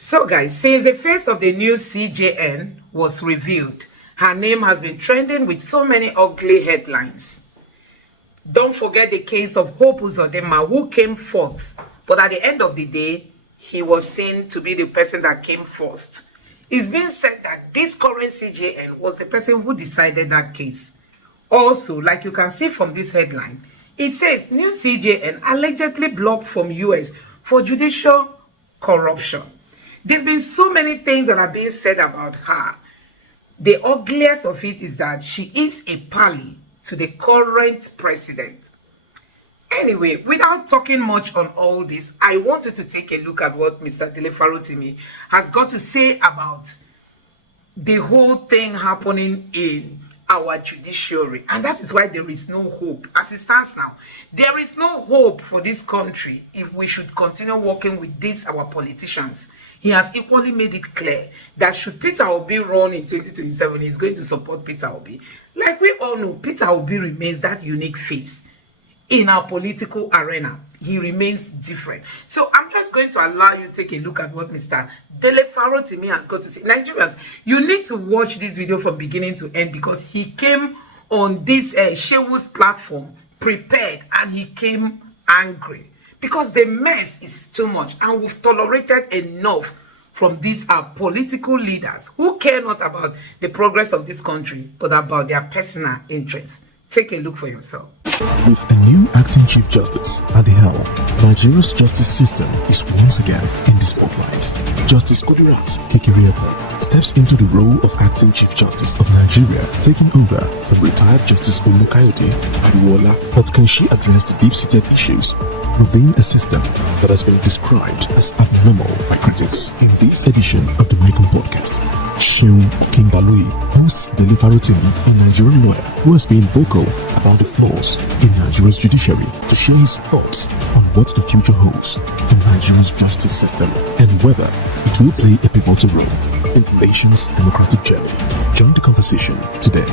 So guys, since the face of the new CJN was revealed, her name has been trending with so many ugly headlines. Don't forget the case of Hope Uzodinma, who came fourth, but at the end of the day, he was seen to be the person that came first. It's been said that this current CJN was the person who decided that case. Also, like you can see from this headline, it says new CJN allegedly blocked from US for judicial corruption. There have been so many things that are being said about her. The ugliest of it is that she is a pally to the current president. Anyway, without talking much on all this, I want you to take a look at what Mr. DELE FAROTIMI has got to say about the whole thing happening in our judiciary. And that is why there is no hope. As it stands now, there is no hope for this country if we should continue working with these, our politicians. He has equally made it clear that should Peter Obi run in 2027, he's going to support Peter Obi. Like we all know, Peter Obi remains that unique face in our political arena. He remains different. So I'm just going to allow you to take a look at what Mr. DELE FAROTIMI has got to say. Nigerians, you need to watch this video from beginning to end because he came on this Shewu's platform prepared and he came angry because the mess is too much and we've tolerated enough from these political leaders who care not about the progress of this country but about their personal interests. Take a look for yourself. With a new acting Chief Justice at the helm, Nigeria's justice system is once again in the spotlight. Justice Kudirat Kekereekun steps into the role of acting Chief Justice of Nigeria, taking over from retired Justice Olukayode Ariwola. But can she address the deep-seated issues within a system that has been described as abnormal by critics? In this edition of the Micron Podcast, Seun Okinbaloye hosts DELE FAROTIMI, a Nigerian lawyer who has been vocal about the flaws in Nigeria's judiciary, to share his thoughts on what the future holds for Nigeria's justice system and whether it will play a pivotal role in the nation's democratic journey. Join the conversation today.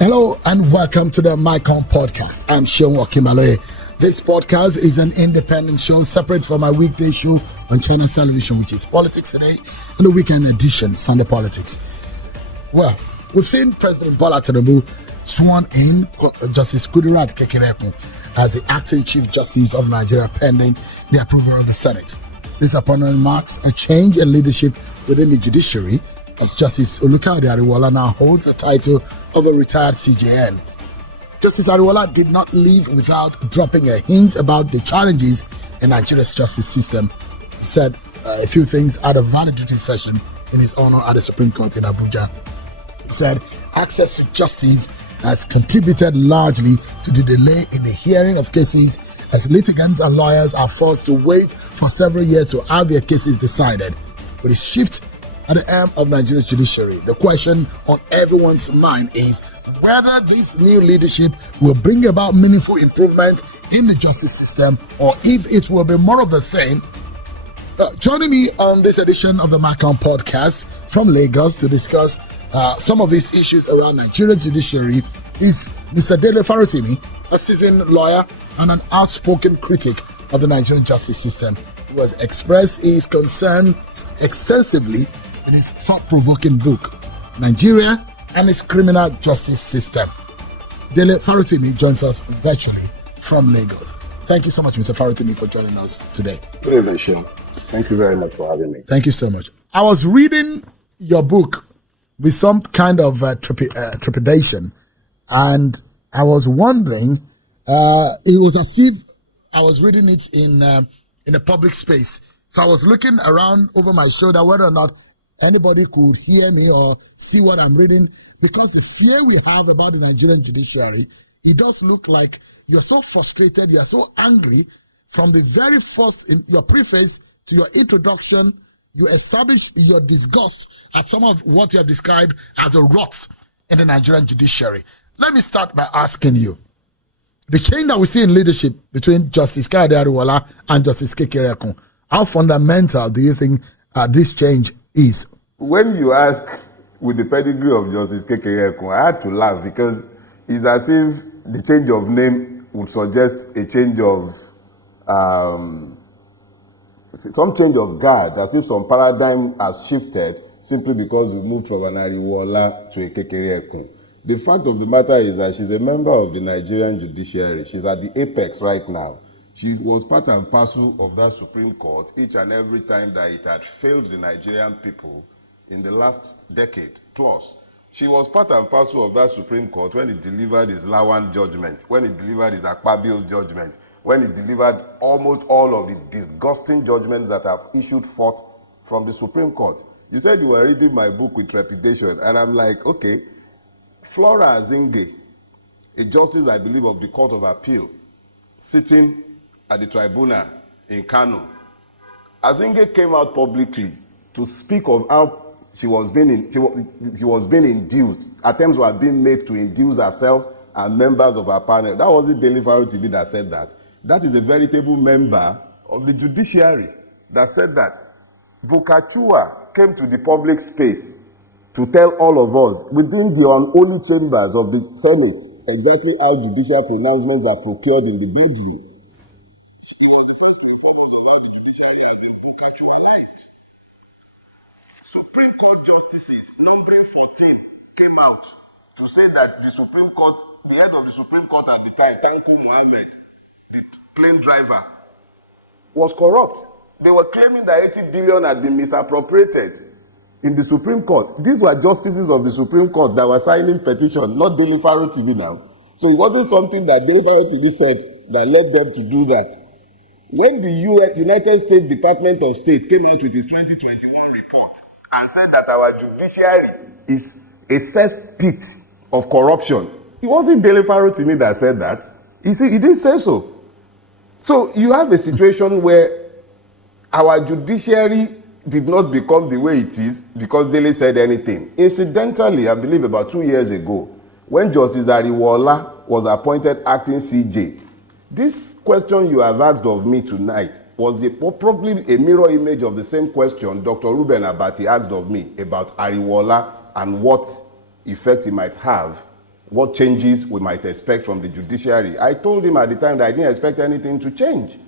Hello and welcome to the Micron Podcast. I'm Seun Okinbaloye. This podcast is an independent show separate from my weekday show on China's television, which is Politics Today, and the weekend edition, Sunday Politics. Well, we've seen President Bola Tinubu sworn in Justice Kudirat Kekereekun as the acting Chief Justice of Nigeria pending the approval of the Senate. This appointment marks a change in leadership within the judiciary, as Justice Olukayode Ariwola now holds the title of a retired CJN. Justice Ariwola did not leave without dropping a hint about the challenges in Nigeria's justice system. He said a few things at a valedictory session in his honor at the Supreme Court in Abuja. He said access to justice has contributed largely to the delay in the hearing of cases, as litigants and lawyers are forced to wait for several years to have their cases decided. With a shift at the helm of Nigeria's judiciary, the question on everyone's mind is whether this new leadership will bring about meaningful improvement in the justice system or if it will be more of the same. Joining me on this edition of the Micron Podcast from Lagos to discuss some of these issues around Nigeria's judiciary is Mr. DELE FAROTIMI, a seasoned lawyer and an outspoken critic of the Nigerian justice system, who has expressed his concerns extensively in his thought-provoking book, Nigeria and its Criminal Justice System. DELE FAROTIMI joins us virtually from Lagos. Thank you so much, Mr. FAROTIMI, for joining us today. Good evening, Seun. Thank you very much for having me. Thank you so much. I was reading your book with some kind of trepidation, and I was wondering, it was as if I was reading it in a public space. So I was looking around over my shoulder whether or not anybody could hear me or see what I'm reading, because the fear we have about the Nigerian judiciary, it does look like you're so frustrated, you're so angry. From the very first, in your preface to your introduction, you establish your disgust at some of what you have described as a rot in the Nigerian judiciary. Let me start by asking you, the change that we see in leadership between Justice Kayode Ariwola and Justice Kekereekun, how fundamental do you think this change is When you ask with the pedigree of Justice Kekere, I had to laugh because it's as if the change of name would suggest a change of some change of guard, as if some paradigm has shifted simply because we moved from an Ariwola to a Kekere. The fact of the matter is that she's a member of the Nigerian Judiciary. She's at the apex right now. She was part and parcel of that Supreme Court each and every time that it had failed the Nigerian people in the last decade plus. She was part and parcel of that Supreme Court when it delivered its Lawan judgment, when it delivered its Akpabio's judgment, when it delivered almost all of the disgusting judgments that have issued forth from the Supreme Court. You said you were reading my book with trepidation, and I'm like, okay. Flora Azinge, a justice, I believe, of the Court of Appeal, sitting at the tribunal in Kano. Azinge came out publicly to speak of how she was being induced. Attempts were being made to induce herself and members of her panel. That wasn't DELE FAROTIMI that said that. That is a veritable member of the judiciary that said that. Bukachua came to the public space to tell all of us within the unholy chambers of the Senate exactly how judicial pronouncements are procured in the bedroom. It was the first to inform us of how the judiciary has been Bukachuanized. Supreme Court justices, numbering 14, came out to say that the Supreme Court, the head of the Supreme Court at the time, Tanku Mohammed, the plane driver, was corrupt. They were claiming that 80 billion had been misappropriated in the Supreme Court. These were justices of the Supreme Court that were signing petition, not DELE FAROTIMI now. So it wasn't something that DELE FAROTIMI said that led them to do that. When the United States Department of State came out with its 2021 report and said that our judiciary is a cesspit of corruption, it wasn't DELE FAROTIMI that said that. He didn't say so. So you have a situation where our judiciary did not become the way it is because DELE said anything. Incidentally, I believe about 2 years ago, when Justice Ariwola was appointed acting CJ, this question you have asked of me tonight was probably a mirror image of the same question Dr. Ruben Abati asked of me about Ariwola and what effect it might have, what changes we might expect from the judiciary. I told him at the time that I didn't expect anything to change.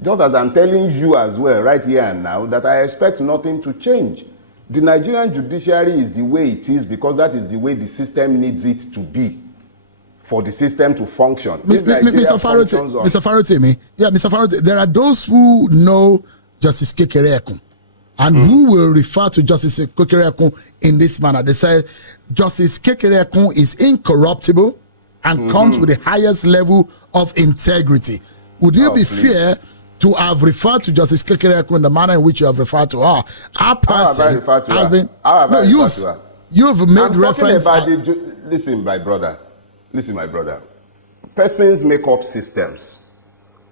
Just as I'm telling you as well, right here and now, that I expect nothing to change. The Nigerian judiciary is the way it is because that is the way the system needs it to be for the system to function. Mr. Farotimi, there are those who know Justice Kekere and who will refer to Justice Kekere in this manner. They say Justice Kekere is incorruptible and comes with the highest level of integrity. Would you be fair to have referred to Justice Kekere in the manner in which you have referred to her? Our person has been. No, you've made reference. Listen, my brother. Persons make up systems,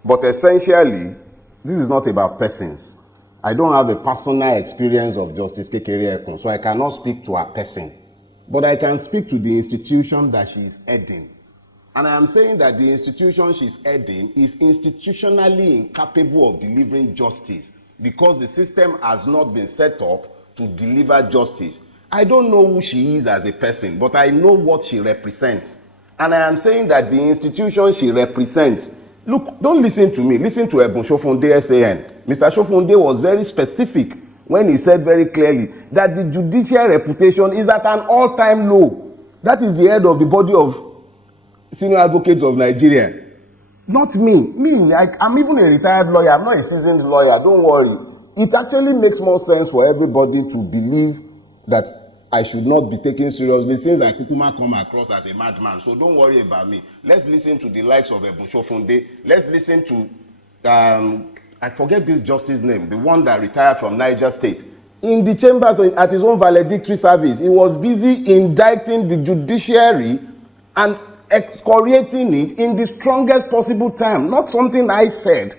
but essentially, this is not about persons. I don't have a personal experience of Justice Kekere, so I cannot speak to a person, but I can speak to the institution that she is heading. And I am saying that the institution she's heading is institutionally incapable of delivering justice because the system has not been set up to deliver justice. I don't know who she is as a person, but I know what she represents. And I am saying that the institution she represents, look, don't listen to me, listen to Ebun Shofunde SAN. Mr. Shofunde was very specific when he said very clearly that the judicial reputation is at an all-time low. That is the head of the body of senior advocates of Nigeria. Not me. I'm even a retired lawyer. I'm not a seasoned lawyer. Don't worry. It actually makes more sense for everybody to believe that I should not be taken seriously since I Kukuma come across as a madman. So don't worry about me. Let's listen to the likes of Ebun Shofunde. Let's listen to, I forget this justice name, the one that retired from Niger State. In the chambers at his own valedictory service, he was busy indicting the judiciary and excoriating it in the strongest possible term, not something I said.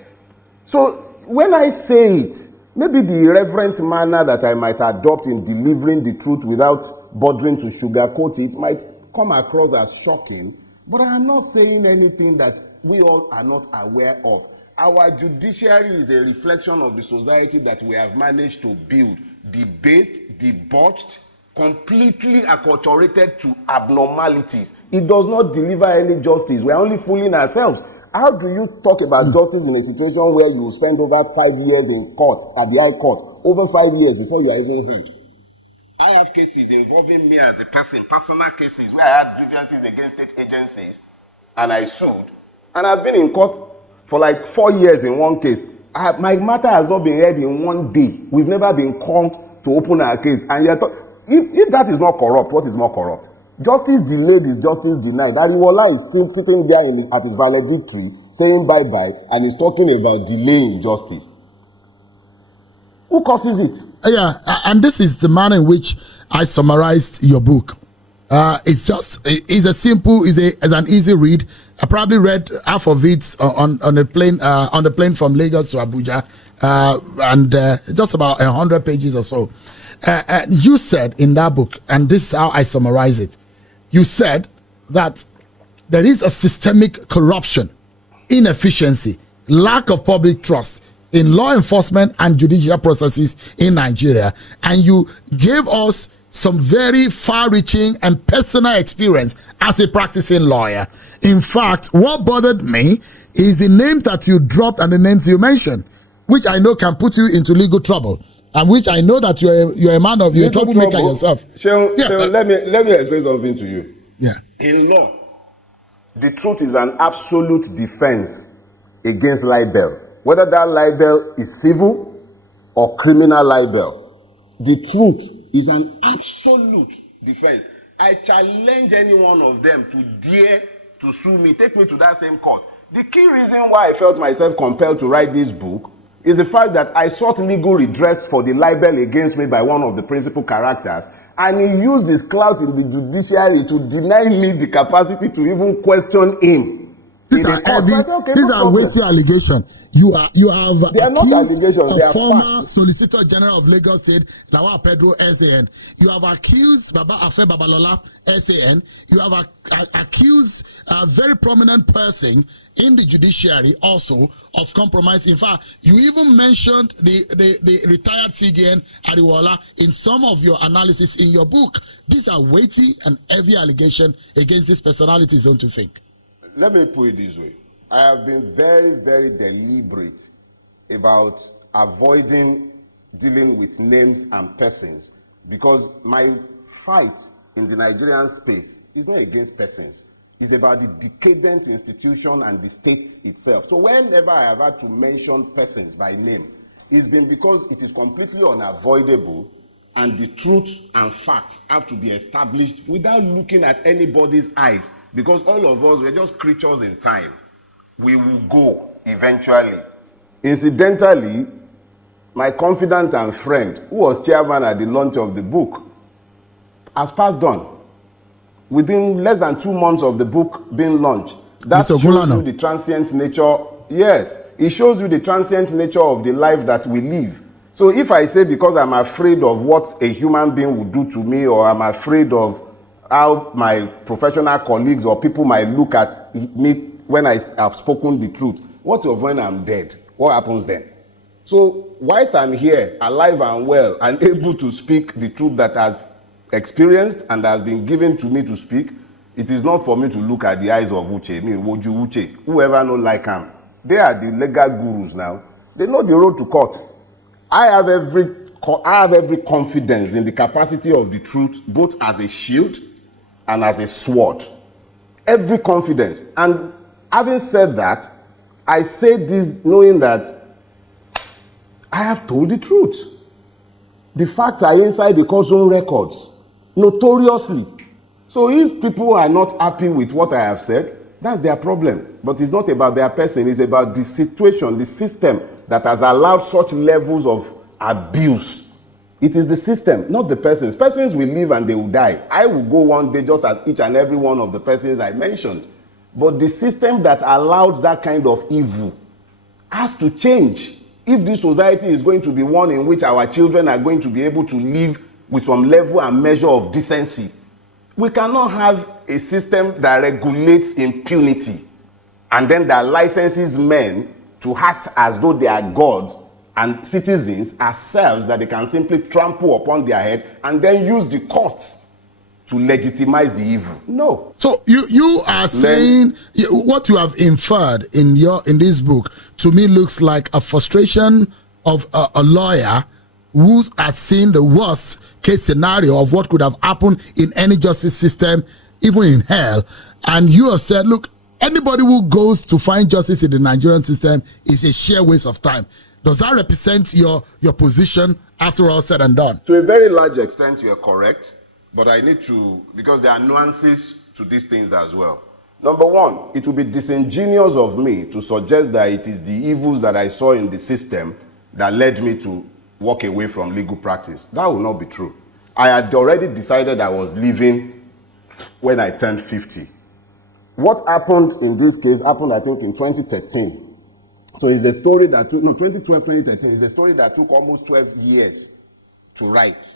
So when I say it, maybe the irreverent manner that I might adopt in delivering the truth without bothering to sugarcoat it might come across as shocking, but I am not saying anything that we all are not aware of. Our judiciary is a reflection of the society that we have managed to build. debased, debauched, completely acculturated to abnormalities. It does not deliver any justice. We are only fooling ourselves. How do you talk about justice in a situation where you spend over 5 years in court, at the High Court, over 5 years before you are even heard? I have cases involving me as a person, personal cases, where I had grievances against state agencies, and I sued. And I've been in court for like 4 years in one case. My matter has not been heard in 1 day. We've never been called to open our case. And yet, if that is not corrupt, what is more corrupt? Justice delayed is justice denied. Ariwola is still sitting there at his valedictory saying bye-bye, and he's talking about delaying justice. Who causes it? Yeah, and this is the manner in which I summarized your book. It's an easy read. I probably read half of it on the plane from Lagos to Abuja, and just about 100 pages or so. You said in that book, and this is how I summarize it. You said that there is a systemic corruption, inefficiency, lack of public trust in law enforcement and judicial processes in Nigeria, and you gave us some very far-reaching and personal experience as a practicing lawyer. In fact, what bothered me is the names that you dropped and the names you mentioned, which I know can put you into legal trouble, and which I know that you're a man of, you're a troublemaker yourself. Let me explain something to you. Yeah. In law, the truth is an absolute defense against libel. Whether that libel is civil or criminal libel, the truth is an absolute defense. I challenge any one of them to dare to sue me, take me to that same court. The key reason why I felt myself compelled to write this book is the fact that I sought legal redress for the libel against me by one of the principal characters, and he used his clout in the judiciary to deny me the capacity to even question him. These are weighty allegations. You have they are not allegations, they are former facts. Solicitor General of Lagos State, Lawal Pedro, SAN. You have accused Baba Afe Babalola, SAN. You have accused a very prominent person in the judiciary also of compromise. In fact, you even mentioned the retired CJN Ariwola in some of your analysis in your book. These are weighty and heavy allegations against these personalities, don't you think? Let me put it this way. I have been very, very deliberate about avoiding dealing with names and persons, because my fight in the Nigerian space is not against persons. It's about the decadent institution and the state itself. So whenever I have had to mention persons by name, it's been because it is completely unavoidable, and the truth and facts have to be established without looking at anybody's eyes, because all of us, we're just creatures in time. We will go eventually. Incidentally, my confidant and friend, who was chairman at the launch of the book, has passed on. Within less than 2 months of the book being launched, that shows you the transient nature. Yes, it shows you the transient nature of the life that we live. So if I say because I'm afraid of what a human being would do to me, or I'm afraid of how my professional colleagues or people might look at me when I have spoken the truth, what of when I'm dead? What happens then? So whilst I'm here, alive and well, and able to speak the truth that I've experienced and has been given to me to speak, it is not for me to look at the eyes of Uche, me, Woju Uche, whoever know like him. They are the legal gurus now. They know the road to court. I have every confidence in the capacity of the truth, both as a shield and as a sword. Every confidence. And having said that, I say this knowing that I have told the truth. The facts are inside the court's own records, notoriously. So if people are not happy with what I have said, that's their problem. But it's not about their person, it's about the situation, the system that has allowed such levels of abuse. It is the system, not the persons. Persons will live and they will die. I will go one day just as each and every one of the persons I mentioned. But the system that allowed that kind of evil has to change if this society is going to be one in which our children are going to be able to live with some level and measure of decency. We cannot have a system that regulates impunity and then that licenses men to act as though they are gods and citizens are serfs that they can simply trample upon their head and then use the courts to legitimize the evil. No. So you are saying what you have inferred in this book to me looks like a frustration of a lawyer who has seen the worst case scenario of what could have happened in any justice system, even in hell, and you have said, look, anybody who goes to find justice in the Nigerian system is a sheer waste of time. Does that represent your position after all said and done? To a very large extent, you are correct, but I need to, because there are nuances to these things as well. Number one, it would be disingenuous of me to suggest that it is the evils that I saw in the system that led me to walk away from legal practice. That will not be true. I had already decided I was leaving when I turned 50. What happened in this case happened, I think, in 2013. So it's a story that took, 2012, 2013, it's a story that took almost 12 years to write.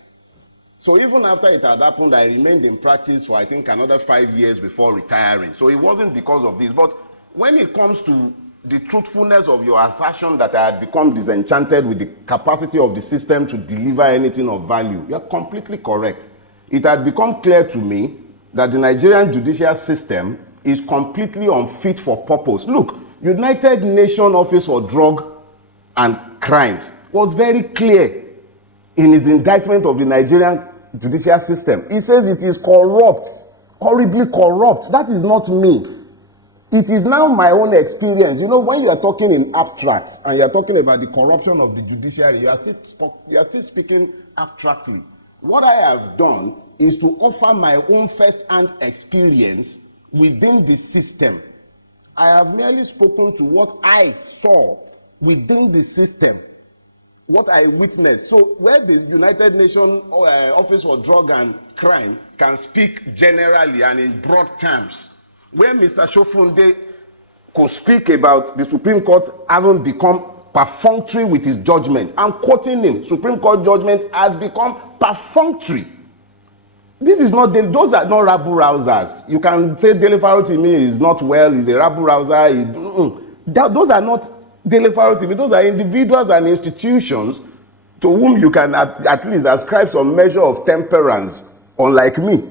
So even after it had happened, I remained in practice for, I think, another 5 years before retiring. So it wasn't because of this. But when it comes to the truthfulness of your assertion that I had become disenchanted with the capacity of the system to deliver anything of value, you're completely correct. It had become clear to me that the Nigerian judicial system is completely unfit for purpose. Look, United Nations Office for Drug and Crimes was very clear in his indictment of the Nigerian judicial system. He says it is corrupt, horribly corrupt. That is not me. It is now my own experience. You know, when you are talking in abstracts and you are talking about the corruption of the judiciary, you are still speaking abstractly. What I have done is to offer my own first-hand experience within the system. I have merely spoken to what I saw within the system, what I witnessed. So where the United Nations Office for Drug and Crime can speak generally and in broad terms, where Mr. Shofunde could speak about the Supreme Court having become perfunctory with his judgment. I'm quoting him. Supreme Court judgment has become perfunctory. Those are not rabble rousers. You can say DELE FAROTIMI is not well, he's a rabble rouser. Those are not DELE FAROTIMI. Those are individuals and institutions to whom you can at least ascribe some measure of temperance, unlike me.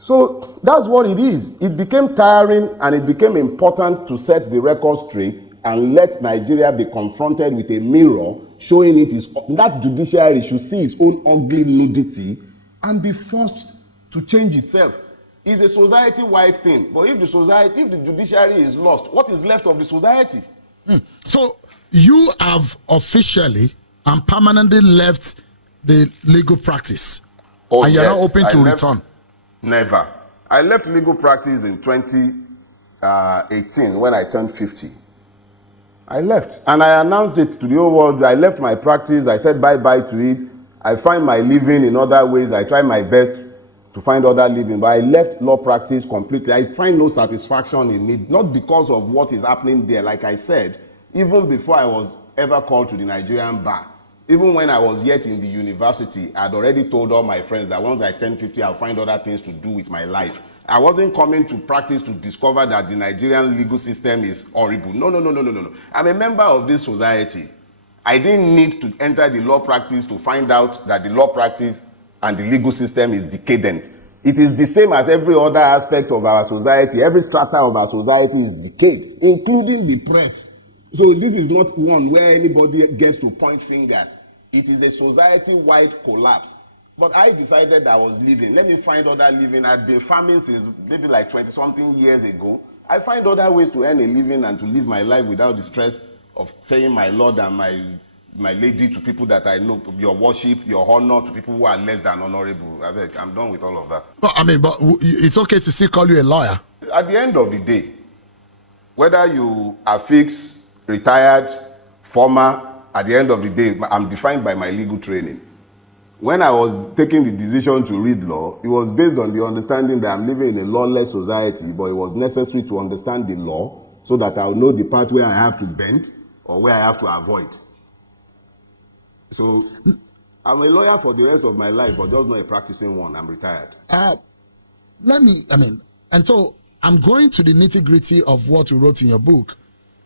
So that's what it is. It became tiring and it became important to set the record straight and let Nigeria be confronted with a mirror showing that judiciary should see its own ugly nudity and be forced to change itself. It's a society-wide thing. But if the judiciary is lost, what is left of the society? So you have officially and permanently left the legal practice. And you're not open to return. Never. I left legal practice in 2018 when I turned 50. I left. And I announced it to the whole world. I left my practice. I said bye-bye to it. I find my living in other ways. I try my best to find other living. But I left law practice completely. I find no satisfaction in it. Not because of what is happening there. Like I said, even before I was ever called to the Nigerian bar, even when I was yet in the university, I'd already told all my friends that once I turn 50, I'll find other things to do with my life. I wasn't coming to practice to discover that the Nigerian legal system is horrible. No. I'm a member of this society. I didn't need to enter the law practice to find out that the law practice and the legal system is decadent. It is the same as every other aspect of our society. Every strata of our society is decayed, including the press. So this is not one where anybody gets to point fingers. It is a society-wide collapse. But I decided I was leaving. Let me find other living. I'd been farming since maybe like 20-something years ago. I find other ways to earn a living and to live my life without the stress of saying my Lord and my lady to people that I know, your worship, your honor to people who are less than honorable. I'm done with all of that. Well, but it's okay to still call you a lawyer. At the end of the day, whether you are fixed, retired, former, at the end of the day, I'm defined by my legal training. When I was taking the decision to read law, it was based on the understanding that I'm living in a lawless society, but it was necessary to understand the law so that I'll know the part where I have to bend or where I have to avoid. So I'm a lawyer for the rest of my life, but just not a practicing one. I'm retired. And so I'm going to the nitty-gritty of what you wrote in your book.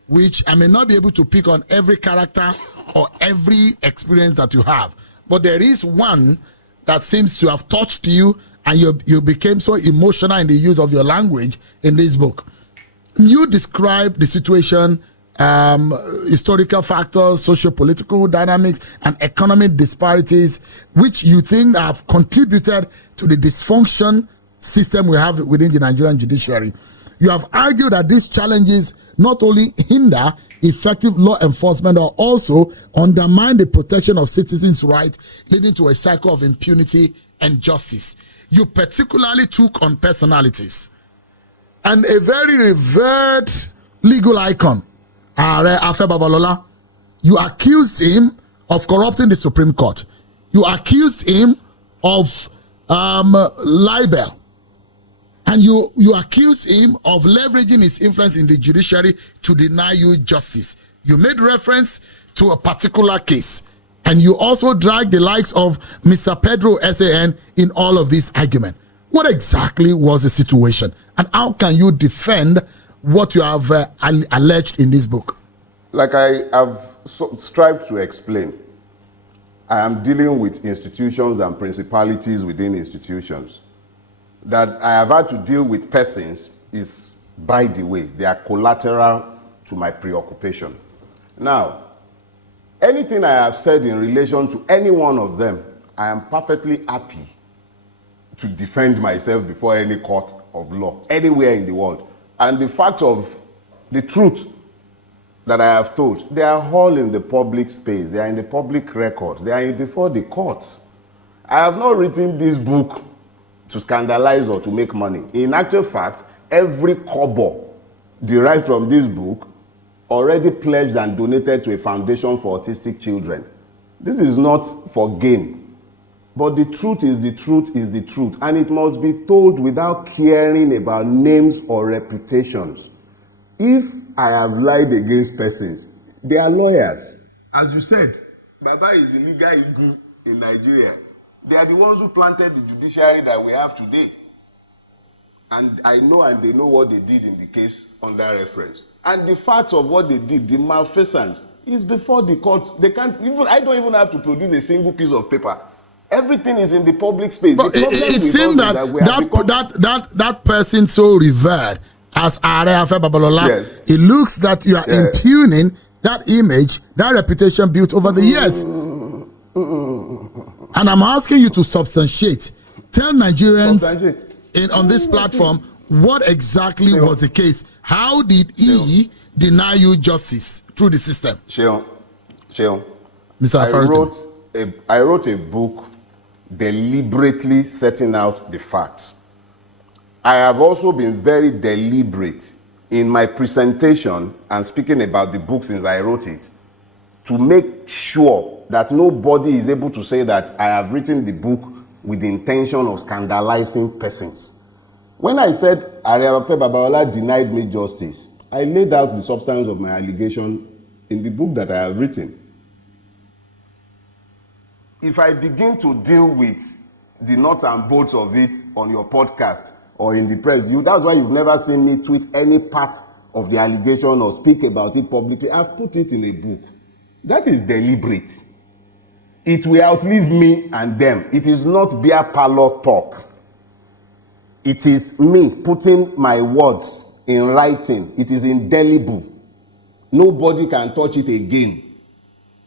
which I may not be able to pick on every character or every experience that you have, but there is one that seems to have touched you, and you became so emotional in the use of your language in this book. You describe the situation, historical factors, socio-political dynamics, and economic disparities, which you think have contributed to the dysfunction system we have within the Nigerian judiciary. You have argued that these challenges not only hinder effective law enforcement, but also undermine the protection of citizens' rights, leading to a cycle of impunity and justice. You particularly took on personalities. And a very revered legal icon, Are Afe Babalola, you accused him of corrupting the Supreme Court. You accused him of libel. And you accuse him of leveraging his influence in the judiciary to deny you justice. You made reference to a particular case. And you also dragged the likes of Mr. Pedro SAN in all of this argument. What exactly was the situation? And how can you defend what you have alleged in this book? Like I have strived to explain, I am dealing with institutions and principalities within institutions. That I have had to deal with persons is, by the way, they are collateral to my preoccupation. Now, anything I have said in relation to any one of them, I am perfectly happy to defend myself before any court of law, anywhere in the world. And the fact of the truth that I have told, they are all in the public space, they are in the public record, they are before the courts. I have not written this book to scandalize or to make money. In actual fact, every kobo derived from this book already pledged and donated to a foundation for autistic children. This is not for gain. But the truth is the truth is the truth. And it must be told without caring about names or reputations. If I have lied against persons, they are lawyers. As you said, Baba is the legal igu in Nigeria. They are the ones who planted the judiciary that we have today. And I know and they know what they did in the case under reference. And the fact of what they did, the malfeasance, is before the courts. They can't even, I don't even have to produce a single piece of paper. Everything is in the public space. But it seems that person so revered as Are Afe Babalola, yes, it looks that you are impugning that image, that reputation built over the years. And I'm asking you to substantiate. Tell Nigerians on this platform what exactly was the case. How did he deny you justice through the system? Sheon, Mr. I wrote a book deliberately setting out the facts. I have also been very deliberate in my presentation and speaking about the book since I wrote it, to make sure that nobody is able to say that I have written the book with the intention of scandalizing persons. When I said Are Afe Babalola denied me justice, I laid out the substance of my allegation in the book that I have written. If I begin to deal with the nuts and bolts of it on your podcast or in the press, that's why you've never seen me tweet any part of the allegation or speak about it publicly. I've put it in a book. That is deliberate. It will outlive me and them. It is not beer parlor talk. It is me putting my words in writing. It is indelible. Nobody can touch it again.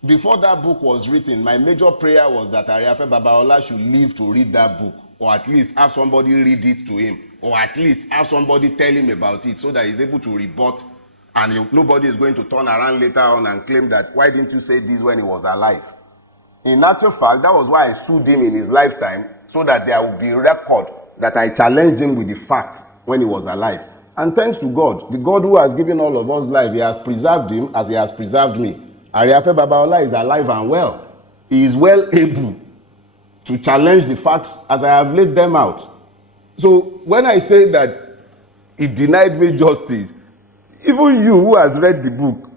Before that book was written, my major prayer was that Are Afe Babalola should live to read that book, or at least have somebody read it to him, or at least have somebody tell him about it so that he's able to rebut, and nobody is going to turn around later on and claim that, why didn't you say this when he was alive? In actual fact, that was why I sued him in his lifetime, so that there would be record that I challenged him with the facts when he was alive. And thanks to God, the God who has given all of us life, he has preserved him as he has preserved me. Are Afe Babalola is alive and well. He is well able to challenge the facts as I have laid them out. So when I say that he denied me justice, even you who has read the book,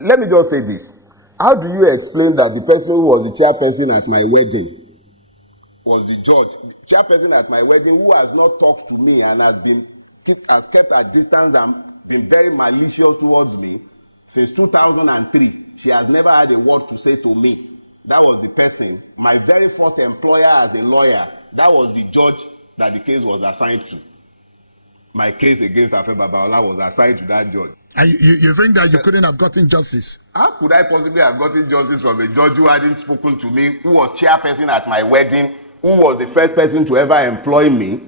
let me just say this. How do you explain that the person who was the chairperson at my wedding was the judge, the chairperson at my wedding, who has not talked to me and has kept at distance and been very malicious towards me, Since 2003, she has never had a word to say to me. That was the person, my very first employer as a lawyer. That was the judge that the case was assigned to. My case against Afe Babalola was assigned to that judge. And you think that you couldn't have gotten justice? How could I possibly have gotten justice from a judge who hadn't spoken to me, who was chairperson at my wedding, who was the first person to ever employ me?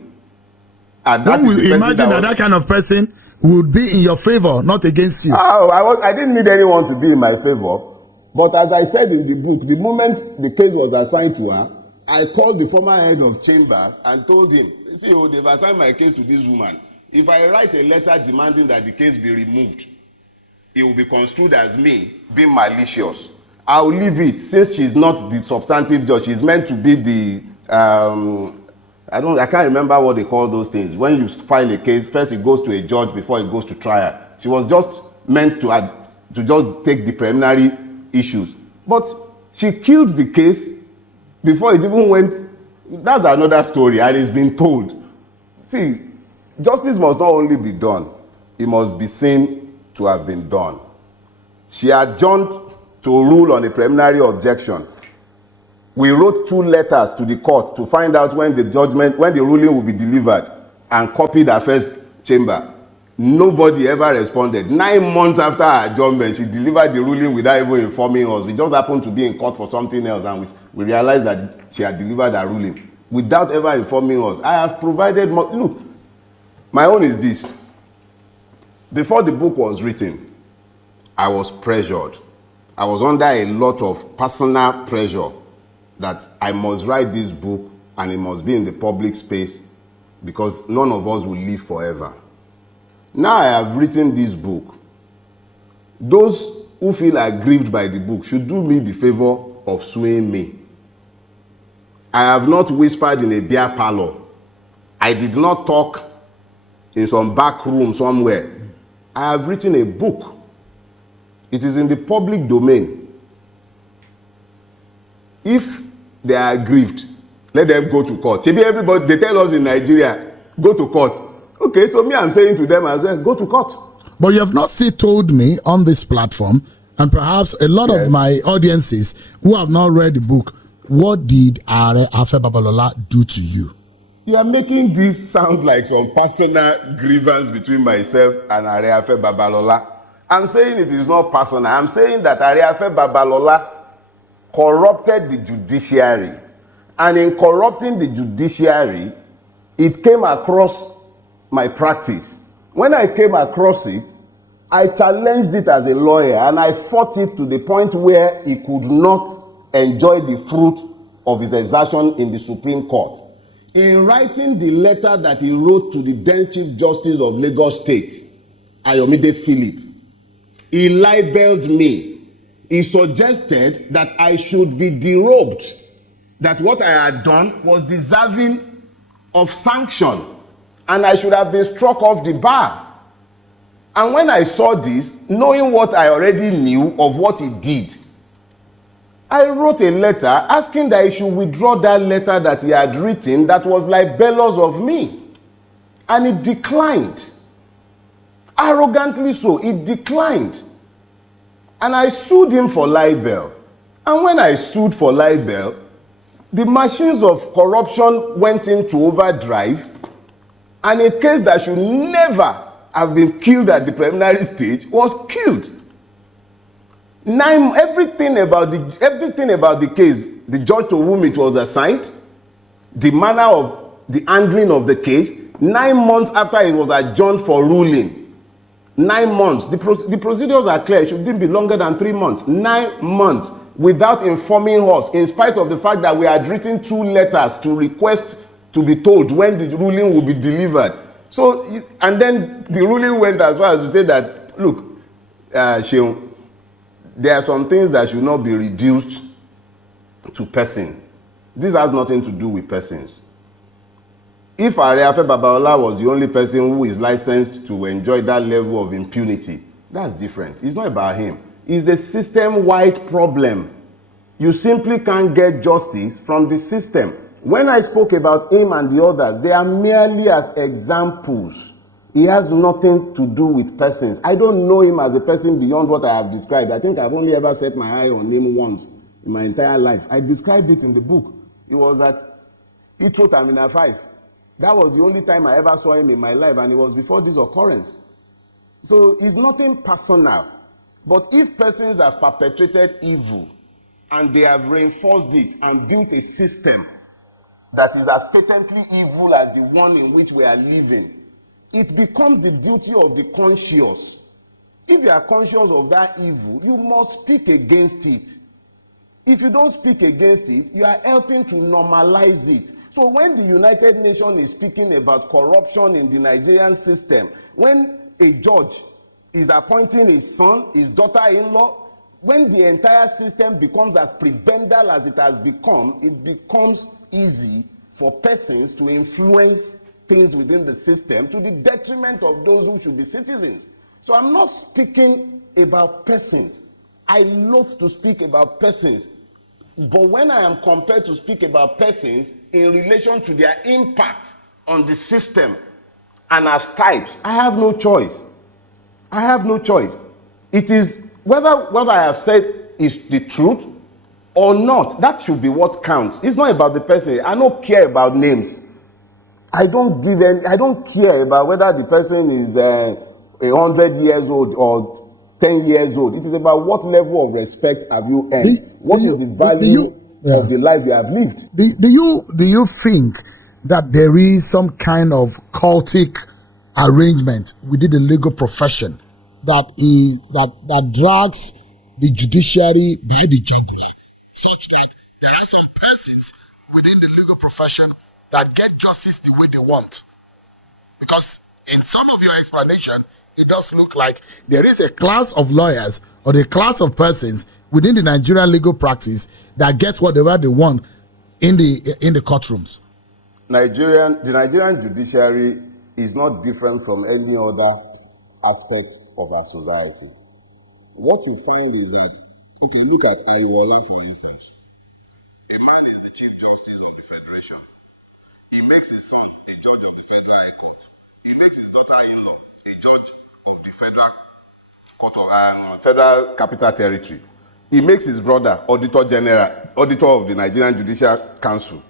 And that Who will is the imagine that kind of person would be in your favor, not against you? I didn't need anyone to be in my favor. But as I said in the book, the moment the case was assigned to her, I called the former head of chambers and told him, see, they've assigned my case to this woman. If I write a letter demanding that the case be removed, it will be construed as me being malicious. I'll leave it, since she's not the substantive judge. She's meant to be the I can't remember what they call those things. When you file a case, first it goes to a judge before it goes to trial. She was just meant to just take the preliminary issues. But she killed the case before it even went. That's another story, and it's been told. See, justice must not only be done, it must be seen to have been done. She adjourned to rule on a preliminary objection. We wrote 2 letters to the court to find out when the ruling will be delivered, and copied her first chamber. Nobody ever responded. 9 months after her adjournment, she delivered the ruling without even informing us. We just happened to be in court for something else, and we realized that she had delivered her ruling without ever informing us. I have provided more. Look, my own is this. Before the book was written, I was pressured. I was under a lot of personal pressure that I must write this book and it must be in the public space, because none of us will live forever. Now I have written this book. Those who feel aggrieved by the book should do me the favor of suing me. I have not whispered in a beer parlor. I did not talk in some back room somewhere. I have written a book. It is in the public domain. If they are aggrieved, let them go to court. Maybe everybody, they tell us in Nigeria, go to court. Okay, so me, I'm saying to them as well, go to court. But you have not still told me on this platform, and perhaps a lot of my audiences who have not read the book, what did Are Afe Babalola do to you? You are making this sound like some personal grievance between myself and Are Afe Babalola. I'm saying it is not personal. I'm saying that Are Afe Babalola corrupted the judiciary. And in corrupting the judiciary, it came across my practice. When I came across it, I challenged it as a lawyer, and I fought it to the point where he could not enjoy the fruit of his exertion in the Supreme Court. In writing the letter that he wrote to the then Chief Justice of Lagos State, Ayomide Philip, he libeled me. He suggested that I should be derobed, that what I had done was deserving of sanction, and I should have been struck off the bar. And when I saw this, knowing what I already knew of what he did, I wrote a letter asking that he should withdraw that letter that he had written that was libelous of me. And it declined. Arrogantly so, it declined. And I sued him for libel. And when I sued for libel, the machines of corruption went into overdrive, and a case that should never have been killed at the preliminary stage was killed. Everything about the case, the judge to whom it was assigned, the manner of the handling of the case, 9 months after it was adjourned for ruling, 9 months, the procedures are clear, it shouldn't be longer than 3 months, 9 months, without informing us, in spite of the fact that we had written 2 letters to request to be told when the ruling will be delivered. So, and then the ruling went as far as to say that, look, Sheung, there are some things that should not be reduced to person. This has nothing to do with persons. If Are Afe Babalola was the only person who is licensed to enjoy that level of impunity, that's different. It's not about him. It's a system-wide problem. You simply can't get justice from the system. When I spoke about him and the others, they are merely as examples. He has nothing to do with persons. I don't know him as a person beyond what I have described. I think I've only ever set my eye on him once in my entire life. I described it in the book. He was at Heathrow Terminal 5. That was the only time I ever saw him in my life, and it was before this occurrence. So it's nothing personal. But if persons have perpetrated evil and they have reinforced it and built a system that is as patently evil as the one in which we are living, it becomes the duty of the conscious. If you are conscious of that evil, you must speak against it. If you don't speak against it, you are helping to normalize it. So when the United Nations is speaking about corruption in the Nigerian system, when a judge is appointing his son, his daughter-in-law, when the entire system becomes as prebendal as it has become, it becomes easy for persons to influence things within the system to the detriment of those who should be citizens. So I'm not speaking about persons. I loathe to speak about persons. But when I am compelled to speak about persons in relation to their impact on the system and as types, I have no choice. I have no choice. It is whether what I have said is the truth or not. That should be what counts. It's not about the person. I don't care about names. I don't care about whether the person is 100 years old or 10 years old. It is about what level of respect have you earned. What is the value of the life you have lived? Do you think that there is some kind of cultic arrangement within the legal profession that drags the judiciary by the jugular, such that there are some persons within the legal profession that get justice the way they want? Because in some of your explanation, it does look like there is a class of lawyers or a class of persons within the Nigerian legal practice that gets whatever they want in the courtrooms. The Nigerian judiciary is not different from any other aspect of our society. What you find is that, if you look at Ariwola, for instance, a man is the Chief Justice of the Federation. He makes his son a judge of the Federal High Court. He makes his daughter-in-law a judge of the Federal Capital Territory. He makes his brother auditor of the Nigerian Judicial Council.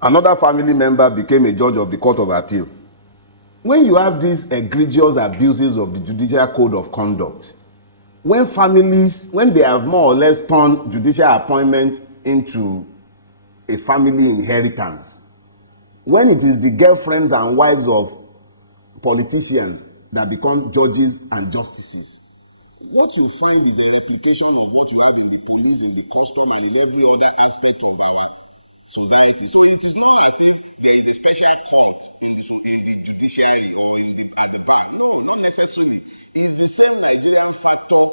Another family member became a judge of the Court of Appeal. When you have these egregious abuses of the judicial code of conduct, when they have more or less turned judicial appointment into a family inheritance, when it is the girlfriends and wives of politicians that become judges and justices, what you find is a replication of what you have in the police, in the custom, and in every other aspect of our society. So it is not as if there is a special court in the judiciary or at the bar. No, not necessarily. It's the same Nigerian factor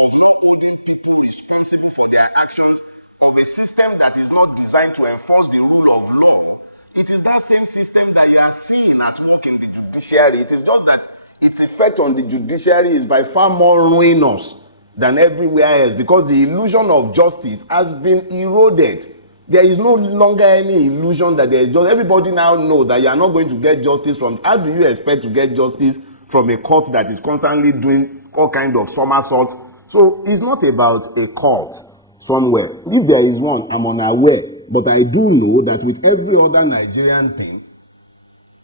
of not holding people responsible for their actions, of a system that is not designed to enforce the rule of law. It is that same system that you are seeing at work in the judiciary. It is just that its effect on the judiciary is by far more ruinous than everywhere else, because the illusion of justice has been eroded. There is no longer any illusion that there is justice. Everybody now knows that you are not going to get justice from. How do you expect to get justice from a court that is constantly doing all kinds of somersaults? So it's not about a court somewhere. If there is one, I'm unaware. But I do know that with every other Nigerian thing,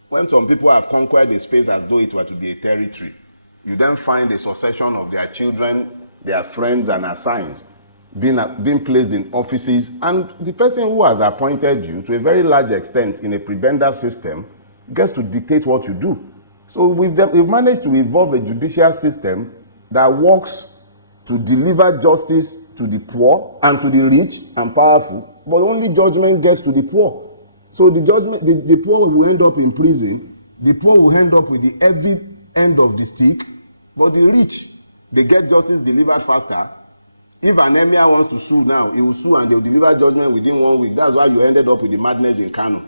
when some people have conquered a space as though it were to be a territory, you then find a succession of their children, their friends, and assigns being placed in offices, and the person who has appointed you, to a very large extent in a prebendal system, gets to dictate what you do. So we've managed to evolve a judicial system that works to deliver justice to the poor and to the rich and powerful, but only judgment gets to the poor. So the poor will end up in prison, the poor will end up with the heavy end of the stick, but the rich, they get justice delivered faster. If an emir wants to sue now, he will sue and they will deliver judgment within 1 week. That's why you ended up with the madness in Kano.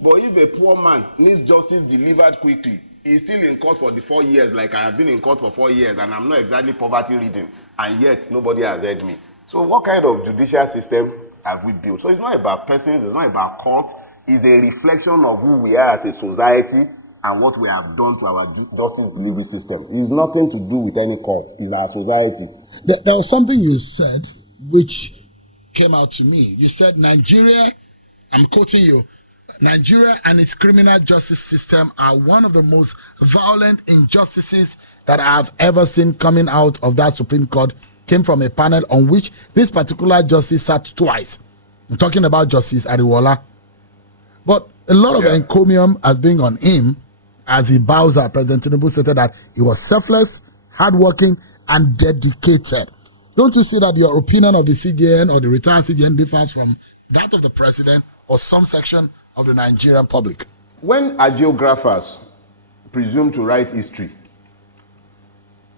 But if a poor man needs justice delivered quickly, he's still in court for the 4 years, like I have been in court for 4 years, and I'm not exactly poverty-ridden, and yet nobody has heard me. So what kind of judicial system have we built? So it's not about persons, it's not about court, it's a reflection of who we are as a society and what we have done to our justice delivery system. It's nothing to do with any court. It's our society. There was something you said which came out to me. You said Nigeria, I'm quoting you, Nigeria and its criminal justice system are one of the most violent injustices that I have ever seen coming out of that Supreme Court. Came from a panel on which this particular justice sat twice. I'm talking about Justice Ariwola. But a lot of encomium has been on him as he bows out. President Tinubu stated that he was selfless, hardworking, and dedicated. Don't you see that your opinion of the CJN or the retired CJN differs from that of the president or some section of the Nigerian public? When agiographers presume to write history,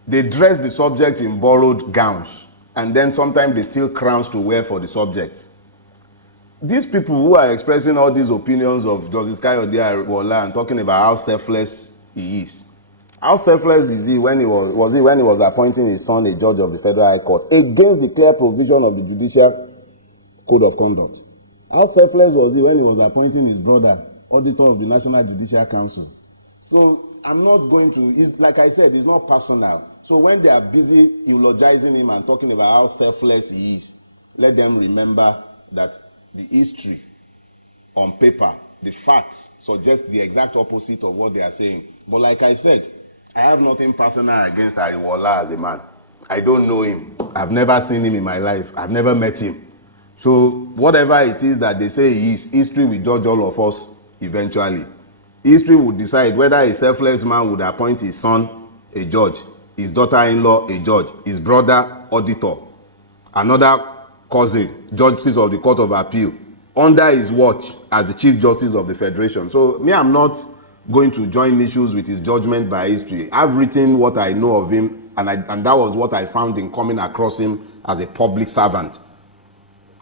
they dress the subject in borrowed gowns, and then sometimes they steal crowns to wear for the subject. These people who are expressing all these opinions of Justice Kayode Ariwola and talking about how selfless he is. How selfless is he when he was appointing his son a judge of the Federal High Court against the clear provision of the Judicial Code of Conduct? How selfless was he when he was appointing his brother auditor of the National Judicial Council? So I'm not going to, like I said, it's not personal. So when they are busy eulogizing him and talking about how selfless he is, let them remember that the history on paper, the facts suggest the exact opposite of what they are saying. But like I said, I have nothing personal against Ariwola as a man. I don't know him. I've never seen him in my life. I've never met him. So whatever it is that they say he is, history will judge all of us eventually. History will decide whether a selfless man would appoint his son a judge, his daughter-in-law a judge, his brother auditor, another cousin, justice of the Court of Appeal, under his watch as the Chief Justice of the Federation. So me, I'm not going to join issues with his judgment by history. I've written what I know of him, and that was what I found in coming across him as a public servant.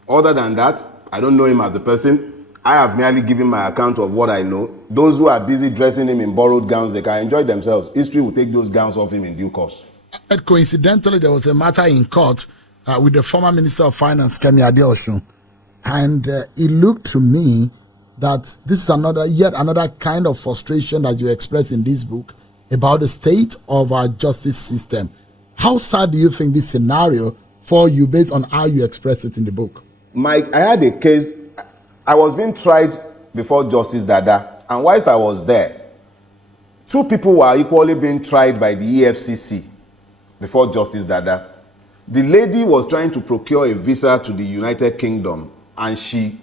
Other than that, I don't know him as a person. I have merely given my account of what I know. Those who are busy dressing him in borrowed gowns, they can enjoy themselves. History will take those gowns off him in due course. And coincidentally, there was a matter in court with the former Minister of Finance, Kemi Adeosun. And it looked to me that this is yet another kind of frustration that you express in this book about the state of our justice system. How sad do you think this scenario for you based on how you express it in the book? Mike, I had a case. I was being tried before Justice Dada, and whilst I was there, two people were equally being tried by the EFCC before Justice Dada. The lady was trying to procure a visa to the United Kingdom, and she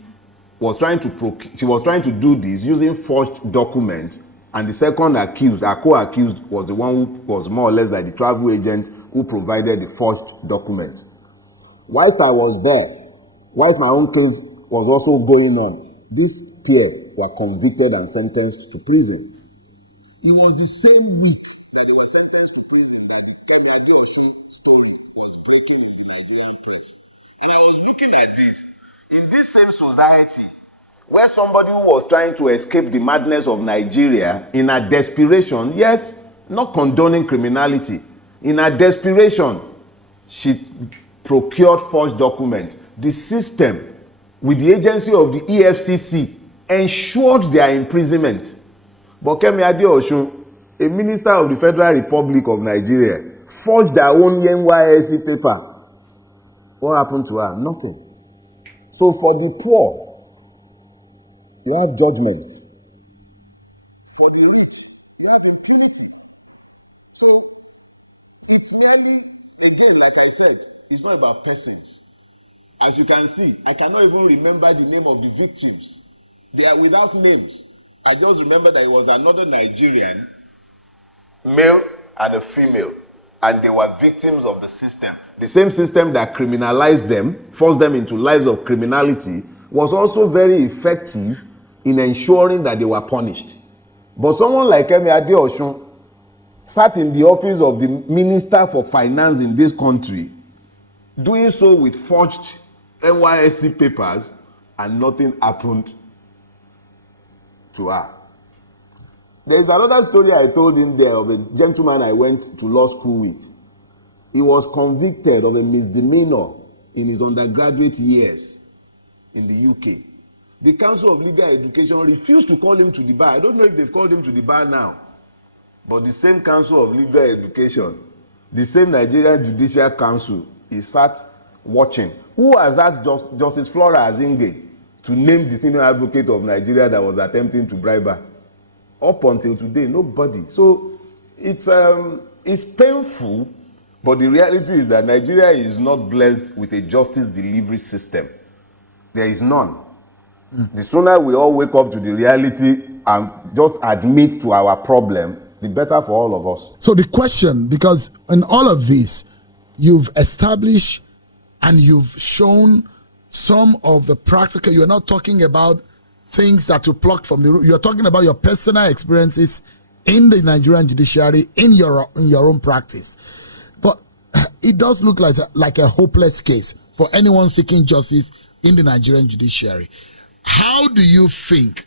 was trying to do this using forged documents, and the second accused, our co-accused, was the one who was more or less like the travel agent who provided the forged document. Whilst I was there, whilst my own case was also going on, these pair were convicted and sentenced to prison. It was the same week that they were sentenced to prison that the Kemi Adeosun story was breaking in the Nigerian press. And I was looking at this. In this same society, where somebody who was trying to escape the madness of Nigeria in a desperation, yes, not condoning criminality, in a desperation, she procured forged documents. The system, with the agency of the EFCC, ensured their imprisonment. But Kemi Adeosun, a minister of the Federal Republic of Nigeria, forged their own NYSC paper. What happened to her? Nothing. So for the poor, you have judgment. For the rich, you have impunity. So it's merely, again, like I said, it's not about persons. As you can see, I cannot even remember the name of the victims. They are without names. I just remember that it was another Nigerian, male and a female, and they were victims of the system. The same system that criminalized them, forced them into lives of criminality, was also very effective in ensuring that they were punished. But someone like Kemi Adeosun sat in the office of the Minister for Finance in this country, doing so with forged NYSC papers, and nothing happened to her. There is another story I told in there of a gentleman I went to law school with. He was convicted of a misdemeanor in his undergraduate years in the UK. the Council of Legal Education refused to call him to the bar. I don't know if they've called him to the bar now. But the same Council of Legal Education, the same Nigerian Judicial Council, is sat watching. Who has asked Justice Flora Azinge to name the senior advocate of Nigeria that was attempting to bribe her? Up until today, nobody. So it's painful, but the reality is that Nigeria is not blessed with a justice delivery system. There is none. The sooner we all wake up to the reality and just admit to our problem, the better for all of us. So the question, because in all of this, you've established and you've shown some of the practical, you're not talking about things that you plucked from the, you're talking about your personal experiences in the Nigerian judiciary, in your own practice. But it does look like a hopeless case for anyone seeking justice in the Nigerian judiciary. How do you think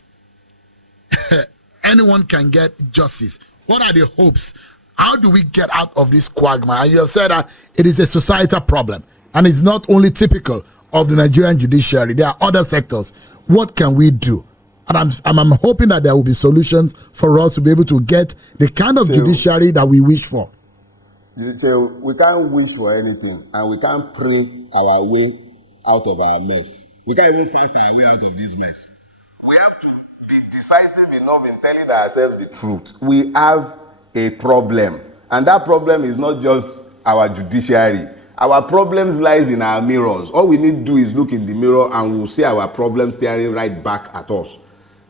anyone can get justice? What are the hopes? How do we get out of this quagmire? And you have said that it is a societal problem, and it's not only typical of the Nigerian judiciary. There are other sectors. What can we do? And I'm hoping that there will be solutions for us to be able to get the kind of judiciary that we wish for. We can't wish for anything, and we can't pray our way out of our mess. We can't even fast our way out of this mess. We have to be decisive enough in telling ourselves the truth. We have a problem, and that problem is not just our judiciary. Our problems lies in our mirrors. All we need to do is look in the mirror and we'll see our problems staring right back at us.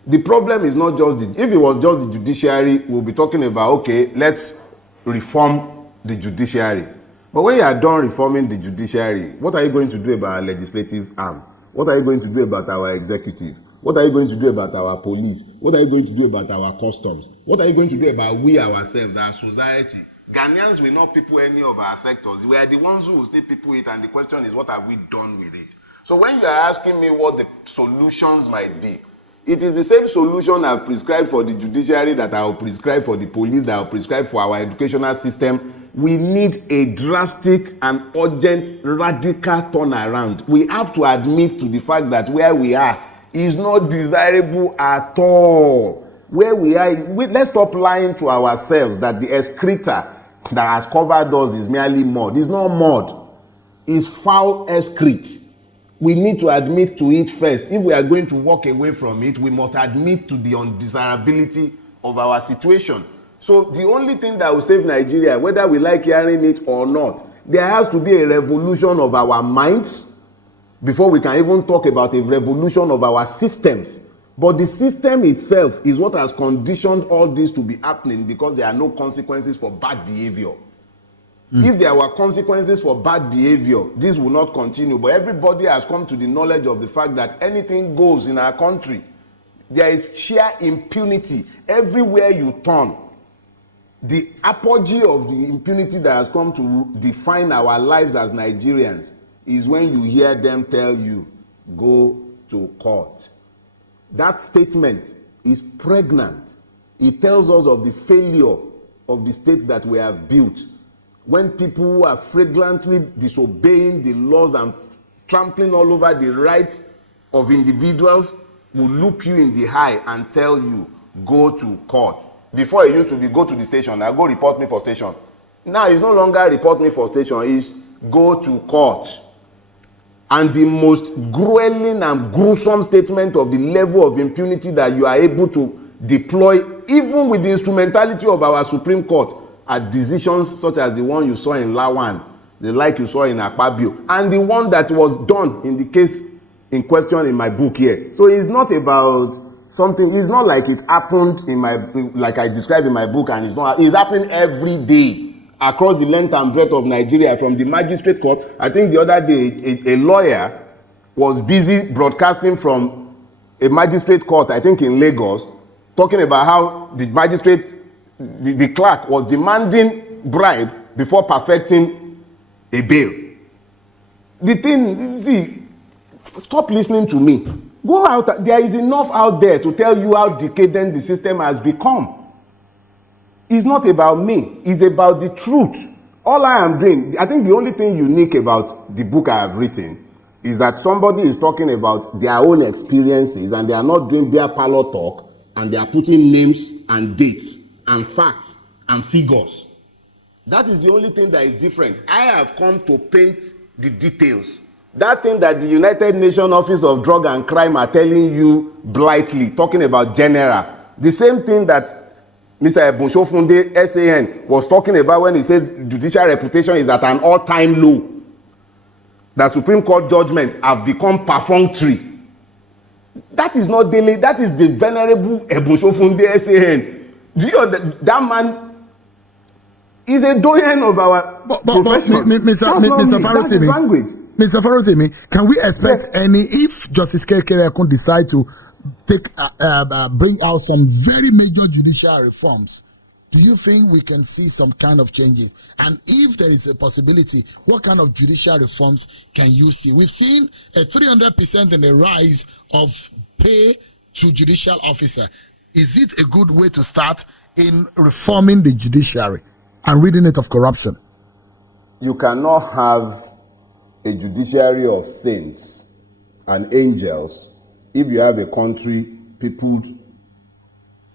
The problem is not just if it was just the judiciary, we'll be talking about, okay, let's reform the judiciary. But when you are done reforming the judiciary, what are you going to do about our legislative arm? What are you going to do about our executive? What are you going to do about our police? What are you going to do about our customs? What are you going to do about we ourselves, our society? Ghanaians will not people any of our sectors. We are the ones who will still people it, and the question is, what have we done with it? So when you are asking me what the solutions might be, it is the same solution I've prescribed for the judiciary that I will prescribe for the police, that I will prescribe for our educational system. We need a drastic and urgent, radical turnaround. We have to admit to the fact that where we are is not desirable at all. Where we are, let's stop lying to ourselves that the excreta that has covered us is merely mud. It's not mud. It's foul excrete. We need to admit to it first. If we are going to walk away from it, we must admit to the undesirability of our situation. So the only thing that will save Nigeria, whether we like hearing it or not, there has to be a revolution of our minds before we can even talk about a revolution of our systems. But the system itself is what has conditioned all this to be happening, because there are no consequences for bad behavior. If there were consequences for bad behavior, this will not continue. But everybody has come to the knowledge of the fact that anything goes in our country. There is sheer impunity everywhere you turn. The apogee of the impunity that has come to define our lives as Nigerians is when you hear them tell you, go to court. That statement is pregnant. It tells us of the failure of the state that we have built. When people who are flagrantly disobeying the laws and trampling all over the rights of individuals will look you in the eye and tell you, go to court. Before it used to be, go to the station, now go report me for station. Now it's no longer report me for station, it's go to court. And the most grueling and gruesome statement of the level of impunity that you are able to deploy, even with the instrumentality of our Supreme Court, are decisions such as the one you saw in Lawan, the like you saw in Akpabio, and the one that was done in the case in question in my book here. So it's not about something, it's not like it happened in my, like I described in my book, and it's happening every day across the length and breadth of Nigeria, from the magistrate court. I think the other day, a lawyer was busy broadcasting from a magistrate court, I think in Lagos, talking about how the magistrate, the clerk was demanding bribe before perfecting a bail. The thing, see, stop listening to me. Go out. There is enough out there to tell you how decadent the system has become. It's not about me. It's about the truth. All I am doing, I think the only thing unique about the book I have written is that somebody is talking about their own experiences and they are not doing their parlor talk and they are putting names and dates and facts and figures. That is the only thing that is different. I have come to paint the details. That thing that the United Nations Office of Drug and Crime are telling you blithely, talking about general, the same thing that Mr. Ebonshofunde, SAN, was talking about when he says judicial reputation is at an all-time low. That Supreme Court judgment have become perfunctory. That is not daily. That is the venerable Ebonshofunde, SAN. Do you know that man is a doyen of our profession? Mr. Farotimi, can we expect any, if Justice Kekereekun decide to bring out some very major judicial reforms, do you think we can see some kind of changes? And if there is a possibility, what kind of judicial reforms can you see? We've seen a 300% in the rise of pay to judicial officer. Is it a good way to start in reforming the judiciary and ridding it of corruption? You cannot have a judiciary of saints and angels if you have a country peopled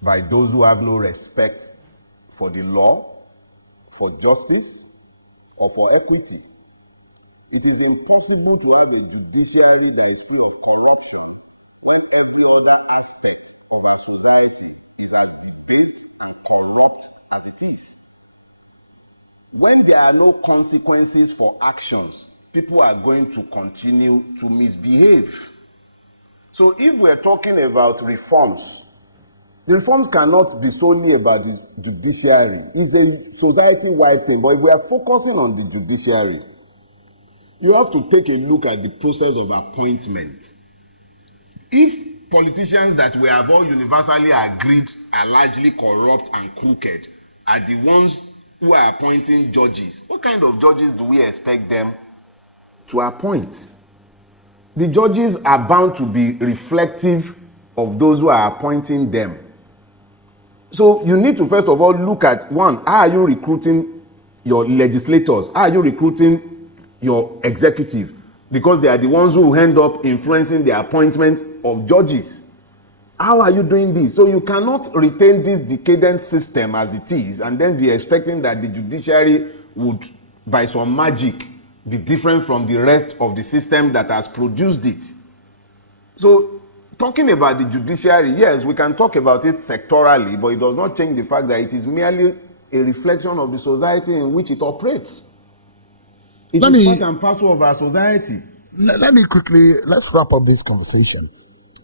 by those who have no respect for the law, for justice, or for equity. It is impossible to have a judiciary that is free of corruption when every other aspect of our society is as debased and corrupt as it is. When there are no consequences for actions, people are going to continue to misbehave. So if we're talking about reforms, the reforms cannot be solely about the judiciary. It's a society-wide thing. But if we are focusing on the judiciary, you have to take a look at the process of appointment. If politicians that we have all universally agreed are largely corrupt and crooked are the ones who are appointing judges, what kind of judges do we expect them to appoint? The judges are bound to be reflective of those who are appointing them. So you need to first of all look at, one, how are you recruiting your legislators? How are you recruiting your executive? Because they are the ones who end up influencing the appointment of judges. How are you doing this? So you cannot retain this decadent system as it is and then be expecting that the judiciary would, by some magic, be different from the rest of the system that has produced it. So talking about the judiciary, yes, we can talk about it sectorally, but it does not change the fact that it is merely a reflection of the society in which it operates. It is part and parcel of our society. Let me quickly, let's wrap up this conversation.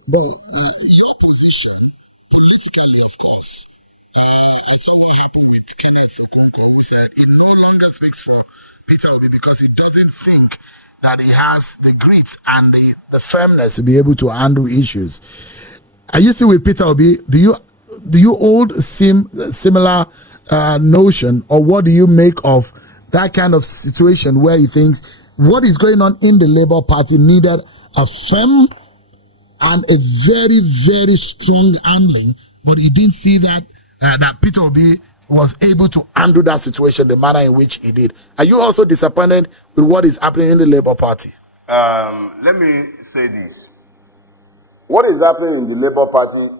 But your position, politically, of course, I saw what happened with Kenneth Ogunko, who said he no longer speaks for Peter Obi because he doesn't think that he has the grit and the firmness to be able to handle issues. Are you still with Peter Obi? Do you hold a similar notion, or what do you make of that kind of situation where he thinks what is going on in the Labour Party needed a firm and a very, very strong handling, but he didn't see that Peter Obi was able to handle that situation the manner in which he did. Are you also disappointed with what is happening in the Labour Party? Let me say this. What is happening in the Labour Party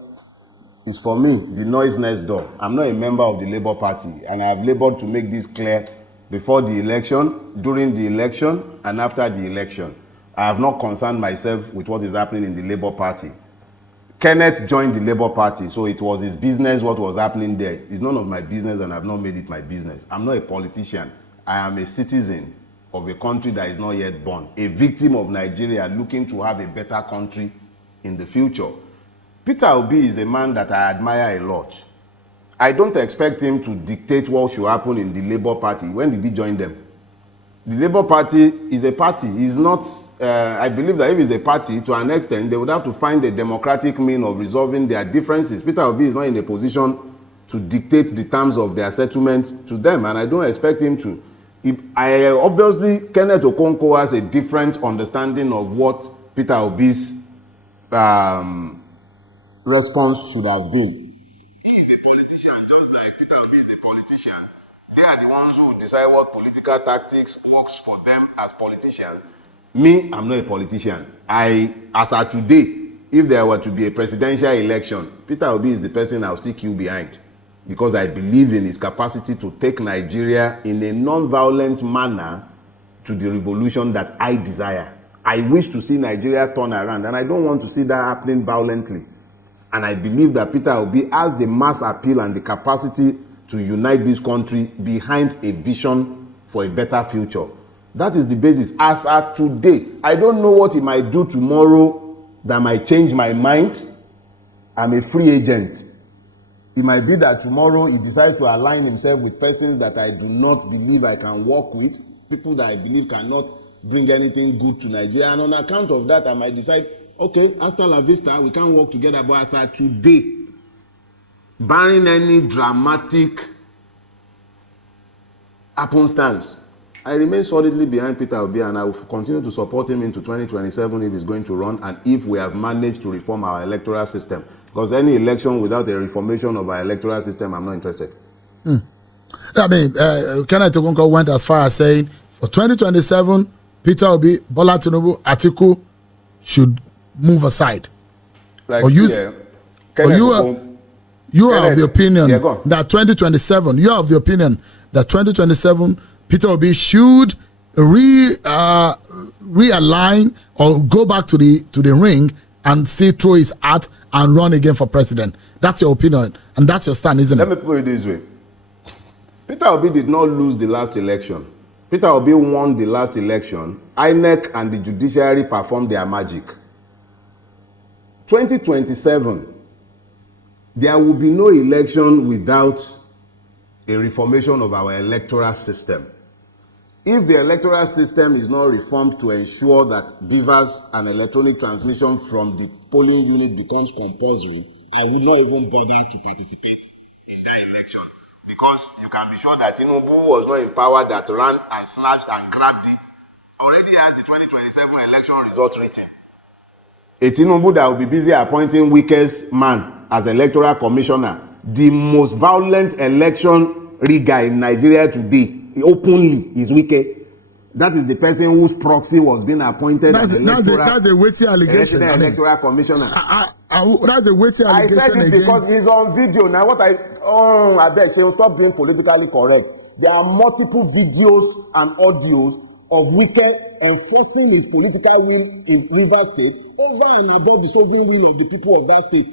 is, for me, the noise next door. I'm not a member of the Labour Party, and I have labored to make this clear before the election, during the election, and after the election. I have not concerned myself with what is happening in the Labour Party. Kenneth joined the Labour Party, so it was his business what was happening there. It's none of my business, and I've not made it my business. I'm not a politician. I am a citizen of a country that is not yet born, a victim of Nigeria looking to have a better country in the future. Peter Obi is a man that I admire a lot. I don't expect him to dictate what should happen in the Labour Party. When did he join them? The Labour Party is a party. It's not, I believe that if it's a party, to an extent, they would have to find a democratic means of resolving their differences. Peter Obi is not in a position to dictate the terms of their settlement to them, and I don't expect him to. Obviously, Kenneth Okonkwo has a different understanding of what Peter Obi's response should have been. He is a politician, just like Peter Obi is a politician. They are the ones who decide what political tactics works for them as politicians. Me, I'm not a politician. As of today, if there were to be a presidential election, Peter Obi is the person I'll still queue behind, because I believe in his capacity to take Nigeria in a non-violent manner to the revolution that I desire. I wish to see Nigeria turn around, and I don't want to see that happening violently. And I believe that Peter Obi has the mass appeal and the capacity to unite this country behind a vision for a better future. That is the basis. As at today, I don't know what he might do tomorrow that might change my mind. I'm a free agent. It might be that tomorrow he decides to align himself with persons that I do not believe I can work with, people that I believe cannot bring anything good to Nigeria. And on account of that, I might decide, okay, hasta la vista, we can't work together. But as at today, barring any dramatic happenstance, I remain solidly behind Peter Obi, and I will continue to support him into 2027 if he's going to run, and if we have managed to reform our electoral system. Because any election without a reformation of our electoral system, I'm not interested. I mean, Kenneth Okonkwo went as far as saying, for 2027, Peter Obi, Bola Tinubu, Atiku should move aside. Like, or use, or you are of the opinion that 2027, you are of the opinion that 2027, Peter Obi should realign or go back to the ring and see through his hat and run again for president. That's your opinion, and that's your stand, isn't it? Let me put it this way. Peter Obi did not lose the last election. Peter Obi won the last election. INEC and the judiciary performed their magic. 2027, there will be no election without a reformation of our electoral system. If the electoral system is not reformed to ensure that BVAS and electronic transmission from the polling unit becomes compulsory, I would not even bother to participate in that election. Because you can be sure that Tinubu was not in power, that ran and snatched and grabbed it, already has the 2027 election result written. A Tinubu that will be busy appointing weakest man as electoral commissioner, the most violent election rigger in Nigeria today, openly is wicked. That is the person whose proxy was being appointed as that's a weighty allegation. Electoral commissioner. That's a weighty allegation. I said it because he's on video. Now I beg you, stop being politically correct. There are multiple videos and audios of Wike enforcing his political will in Rivers State over and above the sovereign will of the people of that state.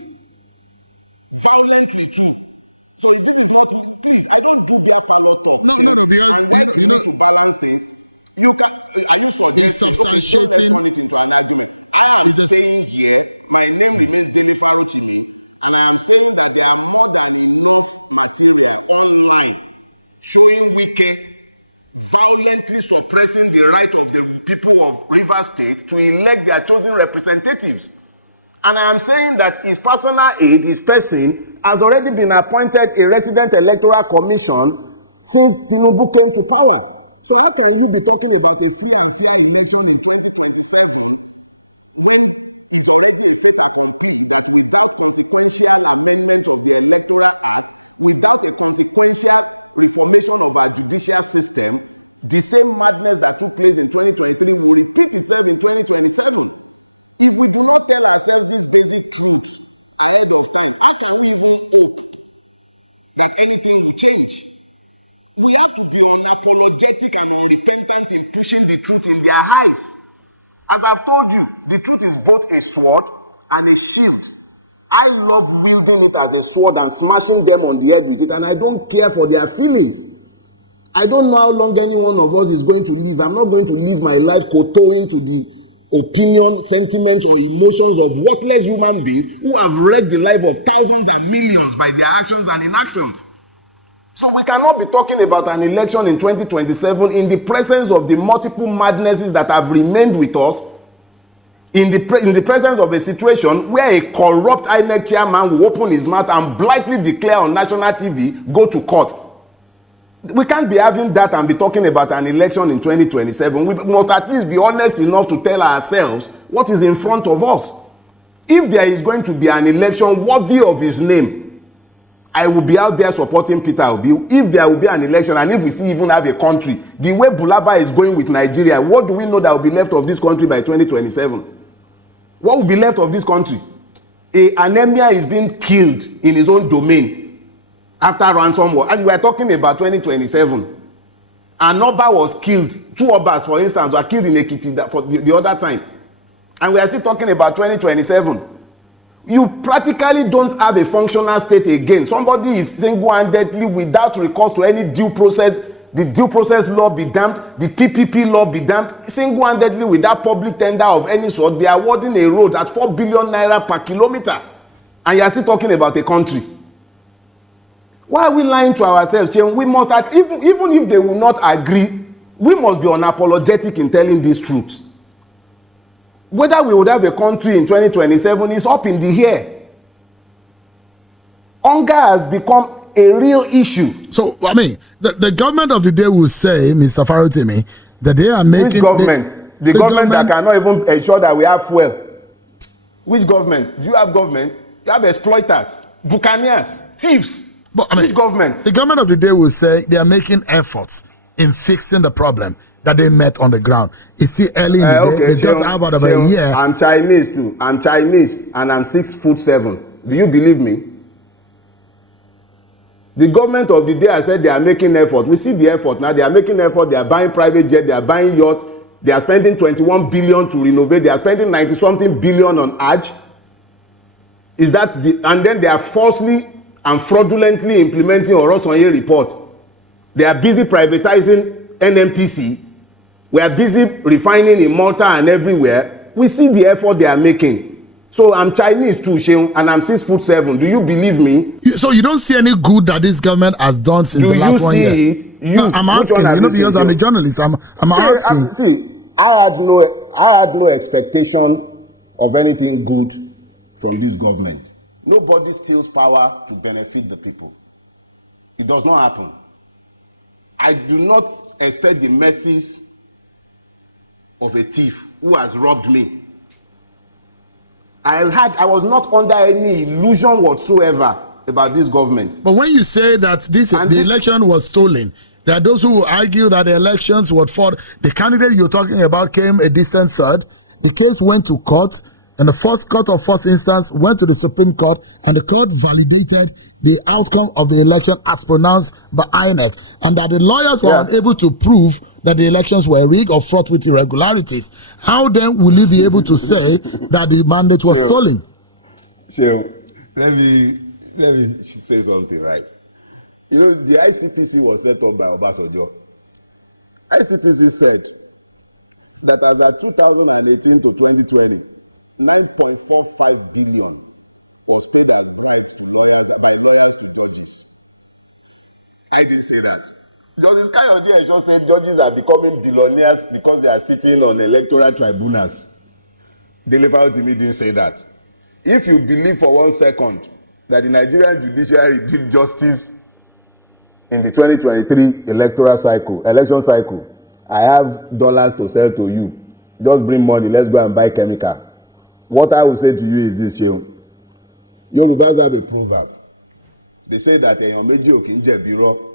So it is please the right of the people of Rivers State to elect their chosen representatives. And I am saying that his personal aide, his person, has already been appointed a resident electoral commission since Tinubu came to power. So how can you be talking about a free and fair election in 2027? If we do not tell ourselves these basic truths ahead of time, how can we even hope that anything will change? We have to be unapologetic and independent in pushing the truth in their eyes. As I've told you, the truth is both a sword and a shield. I love wielding it as a sword and smashing them on the head with it, and I don't care for their feelings. I don't know how long any one of us is going to live. I'm not going to live my life kowtowing to the opinion, sentiment, or emotions of worthless human beings who have wrecked the life of thousands and millions by their actions and inactions. So we cannot be talking about an election in 2027 in the presence of the multiple madnesses that have remained with us, in the presence of a situation where a corrupt INEC chairman will open his mouth and blithely declare on national TV, go to court. We can't be having that and be talking about an election in 2027. We must at least be honest enough to tell ourselves what is in front of us. If there is going to be an election worthy of his name, I will be out there supporting Peter Obi if there will be an election and if we still even have a country. The way Bulaba is going with Nigeria, what do we know that will be left of this country by 2027? What will be left of this country? An emir is being killed in his own domain after ransom war. And we are talking about 2027. An Oba was killed. 2 Obas, for instance, were killed in Ekiti for the other time. And we are still talking about 2027. You practically don't have a functional state again. Somebody is single-handedly, without recourse to any due process, the due process law be damned, the PPP law be damned, single-handedly without public tender of any sort, they are awarding a road at 4 billion naira per kilometer. And you are still talking about a country. Why are we lying to ourselves? We must, even if they will not agree, we must be unapologetic in telling these truths. Whether we would have a country in 2027 is up in the air. Hunger has become a real issue. So, I mean, the government of the day will say, Mr. Farotimi, that they are making... Which government? The government that cannot even ensure that we have fuel. Which government? Do you have government? You have exploiters, buccaneers, thieves. But, I mean, which government? The government of the day will say they are making efforts in fixing the problem that they met on the ground. It's still early in the day. They just have about a year. I'm Chinese too. I'm Chinese and I'm 6'7". Do you believe me? The government of the day has said they are making effort. We see the effort now. They are making effort. They are buying private jet. They are buying yachts. They are spending 21 billion to renovate. They are spending 90-something billion on Hajj. Is that the? And then they are falsely and fraudulently implementing Orosanye report. They are busy privatizing NNPC. We are busy refining in Malta and everywhere. We see the effort they are making. So I'm Chinese too, Sheung, and I'm 6'7". Do you believe me? So you don't see any good that this government has done since the last 1 year? No, I'm asking, because I'm a journalist. I'm asking. I had no expectation of anything good from this government. Nobody steals power to benefit the people. It does not happen. I do not expect the mercies of a thief who has robbed me. I was not under any illusion whatsoever about this government. But when you say that the election was stolen, there are those who argue that the elections were fought. The candidate you're talking about came a distant third. The case went to court, and the first court of first instance went to the Supreme Court, and the court validated the outcome of the election as pronounced by INEC, and that the lawyers were unable to prove that the elections were rigged or fraught with irregularities. How then will you be able to say that the mandate was stolen? Sure. Let me say something, right? You know, the ICPC was set up by Obasanjo. ICPC said that as of 2018 to 2020, 9.45 billion was paid as bribes to lawyers to judges. I didn't say that. Justice Kayode just said judges are becoming billionaires because they are sitting on electoral tribunals. DELE FAROTIMI didn't say that. If you believe for 1 second that the Nigerian Judiciary did justice in the 2023 election cycle, I have dollars to sell to you. Just bring money, let's go and buy chemical. What I will say to you is this, Sheung. Yorubas have a proverb. They say that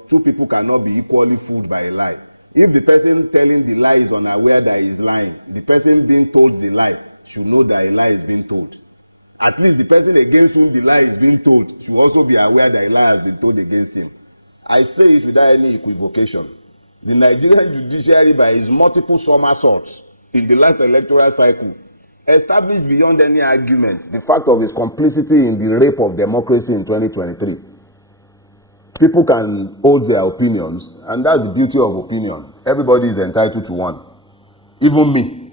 two people cannot be equally fooled by a lie. If the person telling the lie is unaware that he is lying, the person being told the lie should know that a lie is being told. At least the person against whom the lie is being told should also be aware that a lie has been told against him. I say it without any equivocation. The Nigerian Judiciary, by his multiple somersaults in the last electoral cycle, established beyond any argument the fact of his complicity in the rape of democracy in 2023. People can hold their opinions, and that's the beauty of opinion. Everybody is entitled to one. Even me.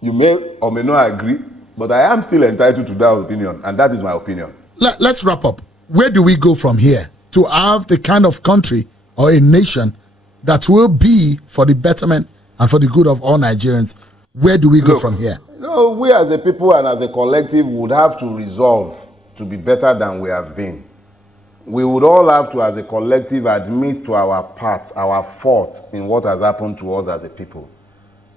You may or may not agree, but I am still entitled to that opinion, and that is my opinion. Let's wrap up. Where do we go from here to have the kind of country or a nation that will be for the betterment and for the good of all Nigerians? Where do we go from here? No, we as a people and as a collective would have to resolve to be better than we have been. We would all have to, as a collective, admit to our part, our fault in what has happened to us as a people.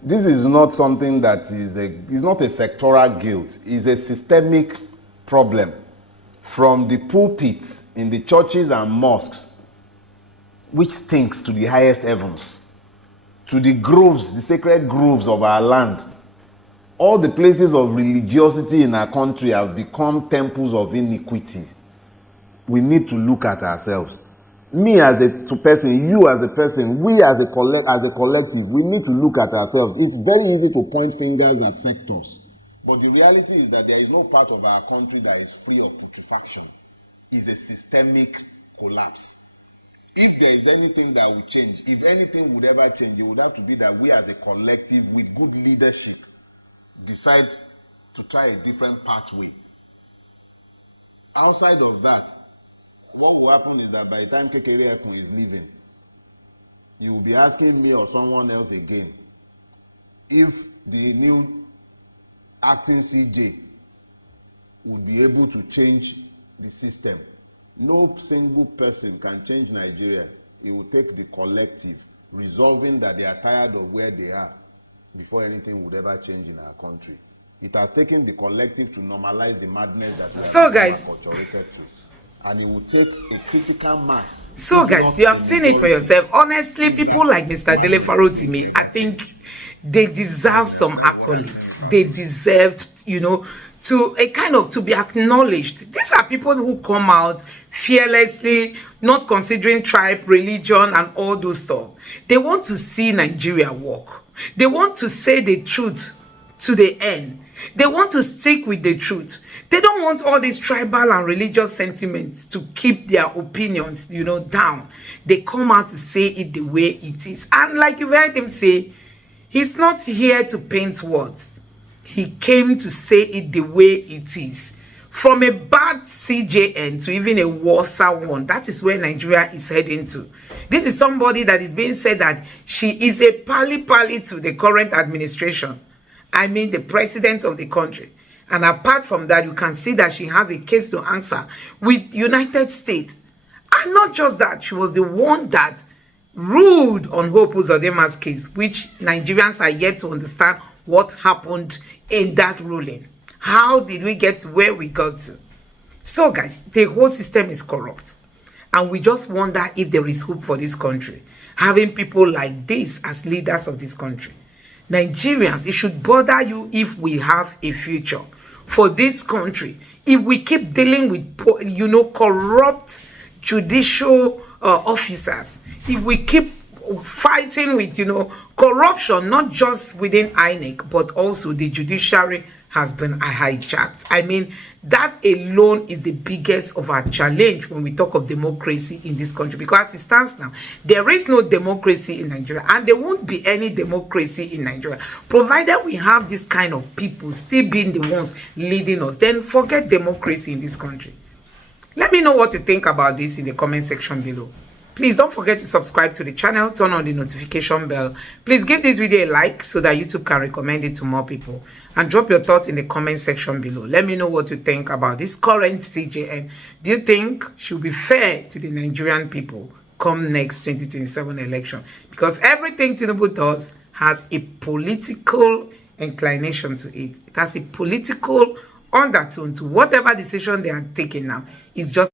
This is not something that is not a sectoral guilt. It's a systemic problem. from the pulpits in the churches and mosques, which stinks to the highest heavens, to the groves, the sacred groves of our land. All the places of religiosity in our country have become temples of iniquity. We need to look at ourselves. Me as a person, you as a person, we as a collective, we need to look at ourselves. It's very easy to point fingers at sectors. But the reality is that there is no part of our country that is free of putrefaction. It's a systemic collapse. If there is anything that will change, if anything would ever change, it would have to be that we as a collective with good leadership decide to try a different pathway. Outside of that, what will happen is that by the time Kekere Ekun is leaving, you will be asking me or someone else again if the new acting CJ would be able to change the system. No single person can change Nigeria. It will take the collective, resolving that they are tired of where they are before anything would ever change in our country. It has taken the collective to normalize the madness that so guys, and it will take a critical mass. So guys, you have seen it for yourself. Honestly, people like Mr. DELE FAROTIMI, I think they deserve some accolades. They deserved, to be acknowledged. These are people who come out fearlessly, not considering tribe, religion, and all those stuff. They want to see Nigeria work. They want to say the truth to the end. They want to stick with the truth. They don't want all these tribal and religious sentiments to keep their opinions, down. They come out to say it the way it is. And like you've heard him say, he's not here to paint words. He came to say it the way it is. From a bad CJN to even a worse one. That is where Nigeria is heading to. This is somebody that is being said that she is a pali-pali to the current administration. I mean, the president of the country. And apart from that, you can see that she has a case to answer with United States. And not just that, she was the one that ruled on Hope Uzodinma's case, which Nigerians are yet to understand what happened in that ruling. How did we get to where we got to? So guys, the whole system is corrupt. And we just wonder if there is hope for this country. Having people like this as leaders of this country. Nigerians, it should bother you if we have a future for this country. If we keep dealing with, corrupt judicial officers, if we keep fighting with, corruption, not just within INEC, but also the judiciary has been hijacked. I mean, that alone is the biggest of our challenge when we talk of democracy in this country. Because as it stands now, there is no democracy in Nigeria, and there won't be any democracy in Nigeria. Provided we have this kind of people still being the ones leading us, then forget democracy in this country. Let me know what you think about this in the comment section below. Please don't forget to subscribe to the channel, turn on the notification bell. Please give this video a like so that YouTube can recommend it to more people. And drop your thoughts in the comment section below. Let me know what you think about this current CJN. Do you think should be fair to the Nigerian people come next 2027 election? Because everything Tinubu does has a political inclination to it. It has a political undertone to whatever decision they are taking now. It's just